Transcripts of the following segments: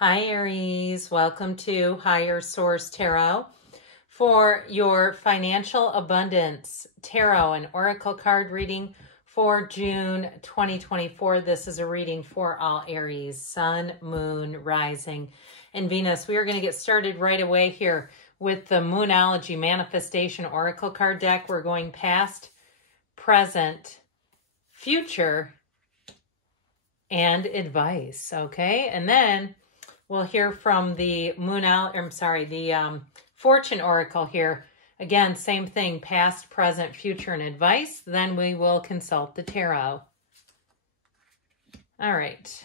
Hi Aries, welcome to Higher Source Tarot for your financial abundance tarot and oracle card reading for June 2024. This is a reading for all Aries, Sun, Moon, Rising, and Venus. We are going to get started right away here with the Moonology Manifestation Oracle card deck. We're going past, present, future, and advice, okay? And then we'll hear from the Fortune Oracle here. Again, same thing, past, present, future, and advice. Then we will consult the tarot. All right.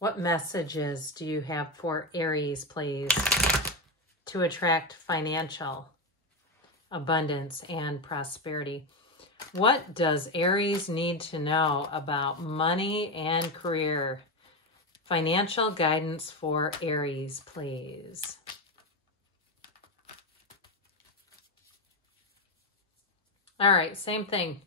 What messages do you have for Aries, please, to attract financial abundance and prosperity? What does Aries need to know about money and career? Financial guidance for Aries, please. All right, same thing.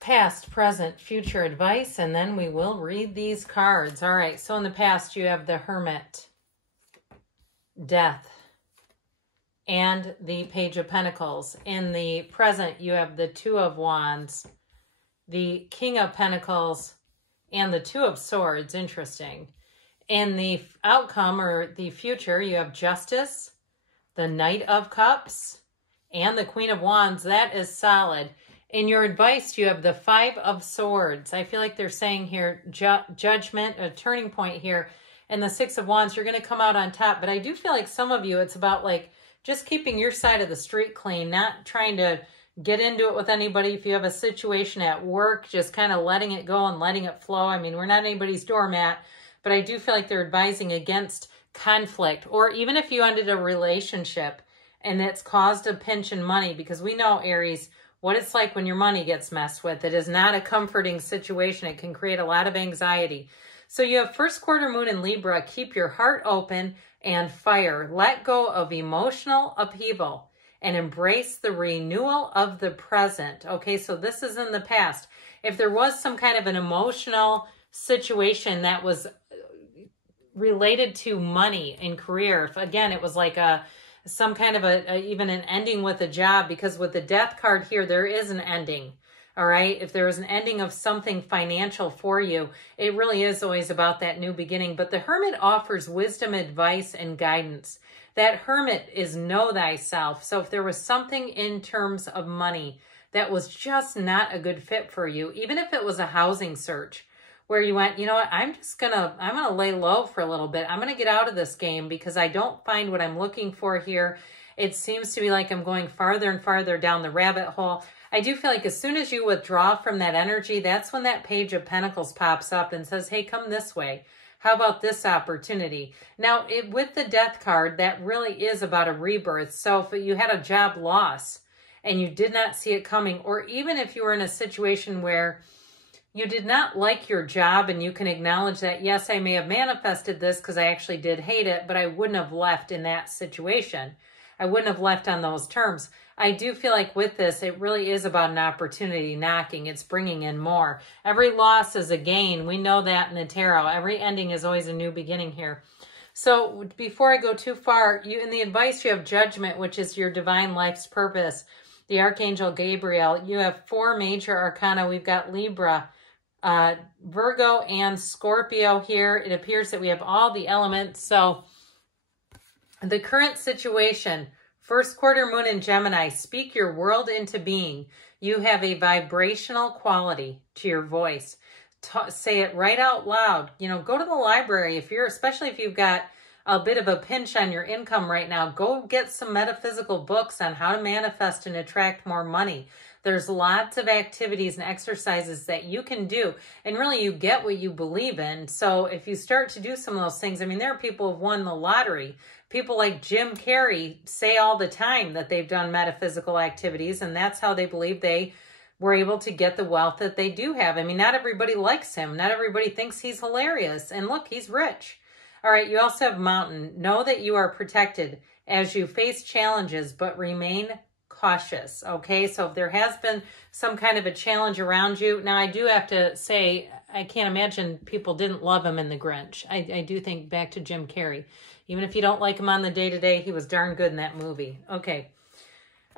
Past, present, future advice, and then we will read these cards. All right, so in the past, you have the Hermit, Death, and the Page of Pentacles. In the present, you have the Two of Wands, the King of Pentacles, and the Two of Swords. Interesting. In the outcome, or the future, you have Justice, the Knight of Cups, and the Queen of Wands. That is solid. In your advice, you have the Five of Swords. I feel like they're saying here, judgment, a turning point here. And the Six of Wands, you're going to come out on top. But I do feel like some of you, it's about like, just keeping your side of the street clean, not trying to get into it with anybody. If you have a situation at work, just kind of letting it go and letting it flow. I mean, we're not anybody's doormat, but I do feel like they're advising against conflict. Or even if you ended a relationship and it's caused a pinch in money, because we know, Aries, what it's like when your money gets messed with. It is not a comforting situation. It can create a lot of anxiety. So you have first quarter moon in Libra. Keep your heart open and fire. Let go of emotional upheaval and embrace the renewal of the present. Okay, so this is in the past. If there was some kind of an emotional situation that was related to money and career, if again, it was like some kind of even an ending with a job, because with the Death card here, there is an ending. All right, if there is an ending of something financial for you, it really is always about that new beginning. But the Hermit offers wisdom, advice, and guidance. That Hermit is know thyself. So if there was something in terms of money that was just not a good fit for you, even if it was a housing search where you went, you know what, I'm gonna lay low for a little bit. I'm gonna get out of this game because I don't find what I'm looking for here. It seems to be like I'm going farther and farther down the rabbit hole. I do feel like as soon as you withdraw from that energy, that's when that Page of Pentacles pops up and says, hey, come this way. How about this opportunity? Now, with the Death card, that really is about a rebirth. So if you had a job loss and you did not see it coming, or even if you were in a situation where you did not like your job and you can acknowledge that, yes, I may have manifested this because I actually did hate it, but I wouldn't have left in that situation. I wouldn't have left on those terms. I do feel like with this, it really is about an opportunity knocking. It's bringing in more. Every loss is a gain. We know that in the tarot. Every ending is always a new beginning here. So before I go too far, in the advice, you have Judgment, which is your divine life's purpose. The Archangel Gabriel. You have 4 major arcana. We've got Libra, Virgo, and Scorpio here. It appears that we have all the elements. So the current situation, first quarter moon in Gemini, speak your world into being. You have a vibrational quality to your voice. Say it right out loud. You know, go to the library especially if you've got a bit of a pinch on your income right now, go get some metaphysical books on how to manifest and attract more money. There's lots of activities and exercises that you can do, and really you get what you believe in. So if you start to do some of those things, I mean, there are people who've won the lottery. People like Jim Carrey say all the time that they've done metaphysical activities, and that's how they believe they were able to get the wealth that they do have. I mean, not everybody likes him. Not everybody thinks he's hilarious. And look, he's rich. All right, you also have Mountain. Know that you are protected as you face challenges, but remain cautious, okay? So if there has been some kind of a challenge around you, now I do have to say, I can't imagine people didn't love him in The Grinch. I do think back to Jim Carrey. Even if you don't like him on the day-to-day, he was darn good in that movie. Okay.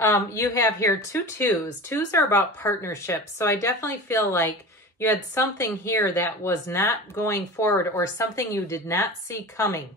You have here 2 twos. Twos are about partnerships. So I definitely feel like you had something here that was not going forward or something you did not see coming.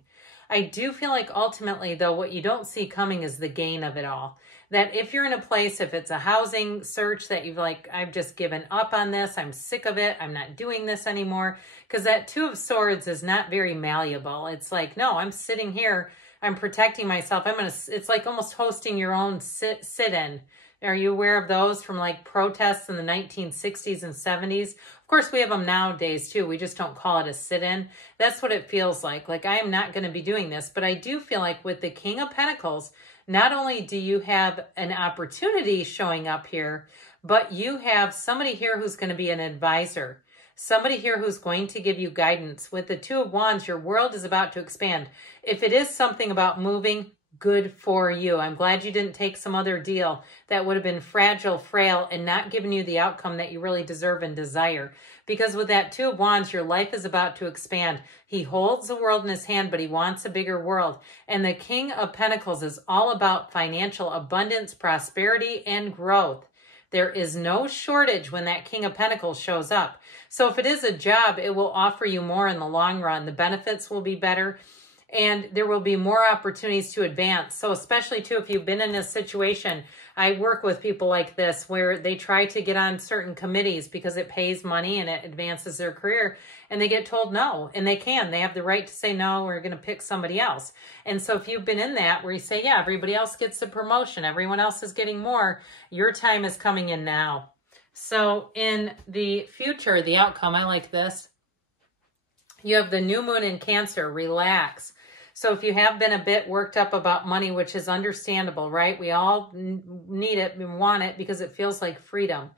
I do feel like ultimately, though, what you don't see coming is the gain of it all. That if you're in a place, if it's a housing search that you've like, I've just given up on this, I'm sick of it, I'm not doing this anymore. Because that 2 of Swords is not very malleable. It's like, no, I'm sitting here, I'm protecting myself. It's like almost hosting your own sit-in. Are you aware of those from like protests in the 1960s and 70s? Of course, we have them nowadays too. We just don't call it a sit-in. That's what it feels like. Like, I am not going to be doing this, but I do feel like with the King of Pentacles, not only do you have an opportunity showing up here, but you have somebody here who's going to be an advisor. Somebody here who's going to give you guidance. With the 2 of Wands, your world is about to expand. If it is something about moving, good for you. I'm glad you didn't take some other deal that would have been fragile, frail, and not given you the outcome that you really deserve and desire. Because with that 2 of Wands, your life is about to expand. He holds the world in his hand, but he wants a bigger world. And the King of Pentacles is all about financial abundance, prosperity, and growth. There is no shortage when that King of Pentacles shows up. So if it is a job, it will offer you more in the long run. The benefits will be better. And there will be more opportunities to advance. So especially too, if you've been in a situation, I work with people like this where they try to get on certain committees because it pays money and it advances their career, and they get told no, and they have the right to say no, we're going to pick somebody else. And so if you've been in that where you say, yeah, everybody else gets the promotion, everyone else is getting more, your time is coming in now. So in the future, the outcome, I like this. You have the new moon in Cancer, relax. So if you have been a bit worked up about money, which is understandable, right? We all need it and want it because it feels like freedom.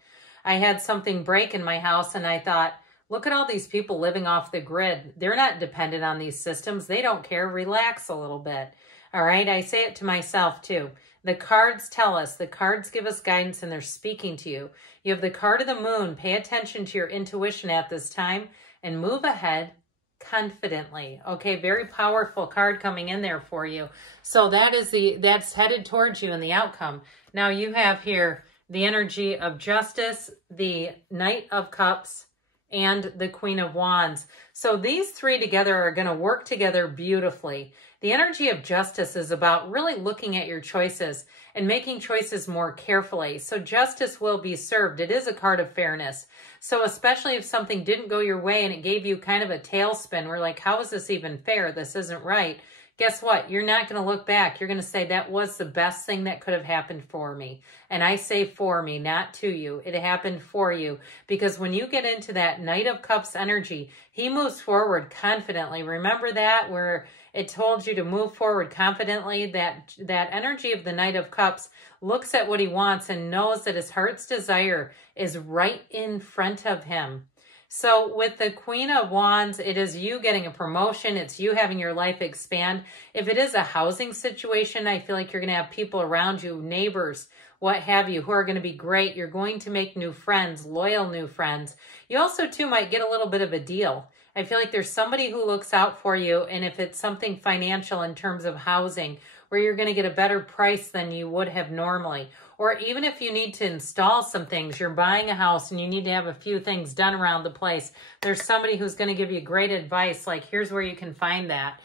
I had something break in my house and I thought, look at all these people living off the grid. They're not dependent on these systems. They don't care. Relax a little bit. All right. I say it to myself too. The cards tell us, the cards give us guidance and they're speaking to you. You have the card of the moon. Pay attention to your intuition at this time and move ahead confidently. Okay, very powerful card coming in there for you. So that's headed towards you in the outcome. Now you have here the energy of Justice, the Knight of Cups, and the Queen of Wands. So these 3 together are going to work together beautifully. The energy of Justice is about really looking at your choices and making choices more carefully. So justice will be served. It is a card of fairness. So especially if something didn't go your way and it gave you kind of a tailspin, we're like, how is this even fair? This isn't right. Guess what? You're not going to look back. You're going to say that was the best thing that could have happened for me. And I say for me, not to you. It happened for you. Because when you get into that Knight of Cups energy, he moves forward confidently. Remember that where it told you to move forward confidently? That energy of the Knight of Cups looks at what he wants and knows that his heart's desire is right in front of him. So with the Queen of Wands, it is you getting a promotion. It's you having your life expand. If it is a housing situation, I feel like you're going to have people around you, neighbors, what have you, who are going to be great. You're going to make new friends, loyal new friends. You also, too, might get a little bit of a deal. I feel like there's somebody who looks out for you, and if it's something financial in terms of housing, where you're going to get a better price than you would have normally. Or even if you need to install some things, you're buying a house and you need to have a few things done around the place, there's somebody who's going to give you great advice, like here's where you can find that.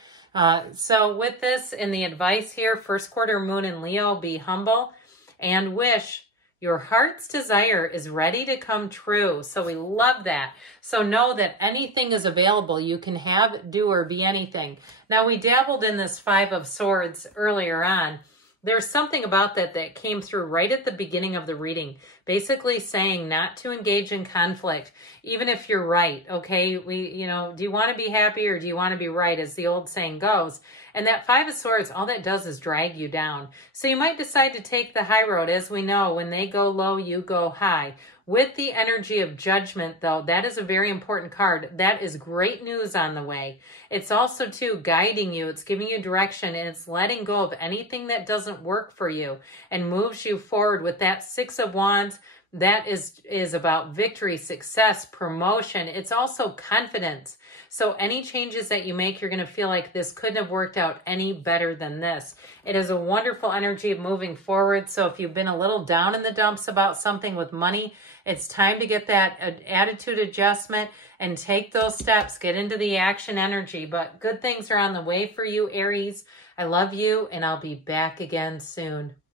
So with this in the advice here, first quarter moon in Leo, be humble and wish. Your heart's desire is ready to come true. So we love that. So know that anything is available. You can have, do, or be anything. Now, we dabbled in this 5 of Swords earlier on. There's something about that came through right at the beginning of the reading, basically saying not to engage in conflict, even if you're right. Okay, do you want to be happy or do you want to be right, as the old saying goes? And that 5 of Swords, all that does is drag you down. So you might decide to take the high road. As we know, when they go low, you go high. With the energy of Judgment, though, that is a very important card. That is great news on the way. It's also, too, guiding you. It's giving you direction, and it's letting go of anything that doesn't work for you and moves you forward with that 6 of Wands. That is about victory, success, promotion. It's also confidence. So any changes that you make, you're going to feel like this couldn't have worked out any better than this. It is a wonderful energy of moving forward. So if you've been a little down in the dumps about something with money, it's time to get that attitude adjustment and take those steps. Get into the action energy. But good things are on the way for you, Aries. I love you, and I'll be back again soon.